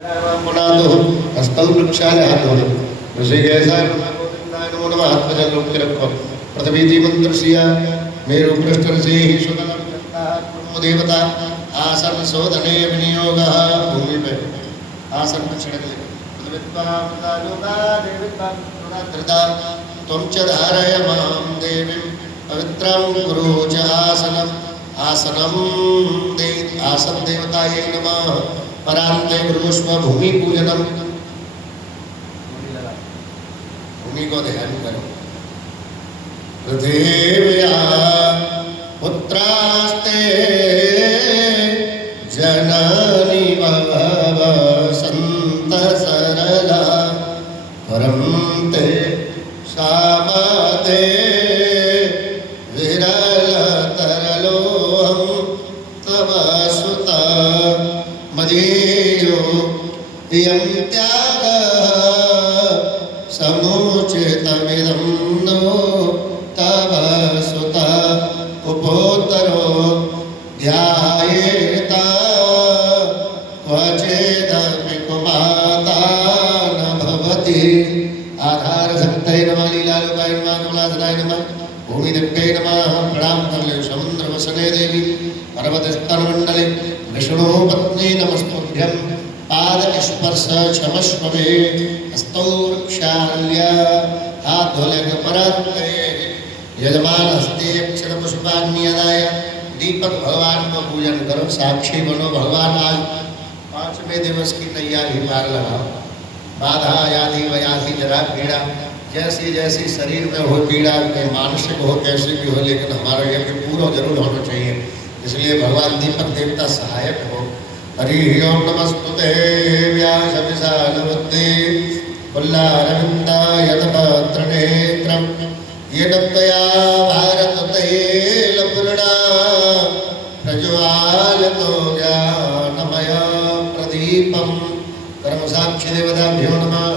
पुनादो हस्तौ वृक्षाय हाथो ऋषिकेशाय गोविंदाय नमो नमः। हाथ में जल के रखो। पृथ्वी मंत्रसिया मेरु पृष्ठ ऋषि सुतलं नमो देवता आसन शोधने विनियोगः। भूमि पे आसन पर छिड़क ले। त्वं च धारय मां देवीं पवित्रं कुरु च आसनम्। आसनं दे आसन देवतायै नमः। परान्ते गुरुस्व भूमि पूजनम। भूमि को ध्यान करो। पृथिव्या पुत्रास्ते जननी भव संत सरला परम ते सामते विरल तरलोहम तव सुता मदीयो इयं त्याग समुचितमिदं नो तव सुता उपोत्तरो ध्यायेता क्वचिदपि कुमाता न भवति। आधार शक्तये नमः लीलारूपाय नमः कमलासनाय नमः भूमिदेव्यै नमः। प्रणाम कर ले समुद्र वसने देवी पर्वत स्तन मंडले विष्णु पत्नी नमस्तुभ्यं। पाद स्पर्श क्षमस्व मे हस्तौ वृक्षाल्य हाथ धोले के पराते यजमान हस्ते अक्षर पुष्पान्यदाय दीपक भगवान को पूजन करो। साक्षी बनो भगवान। आज 5वें दिवस की तैयारी पार लगाओ। बाधा यादि व्याधि जरा पीड़ा जैसी जैसी शरीर में हो पीड़ा के मानसिक हो कैसी भी हो लेकिन हमारा यज्ञ पूरा जरूर होना चाहिए। इसलिए भगवान दीपक देवता सहायक हो। हरि ओम नमस्तुते व्यास विशाल बुद्धि पुल्लारविंदाय तपत्रनेत्रम येन त्वया भारत तैलपूर्णा प्रज्वालितो ज्ञानमय प्रदीपम। कर्म साक्षी देवताभ्यो नमः।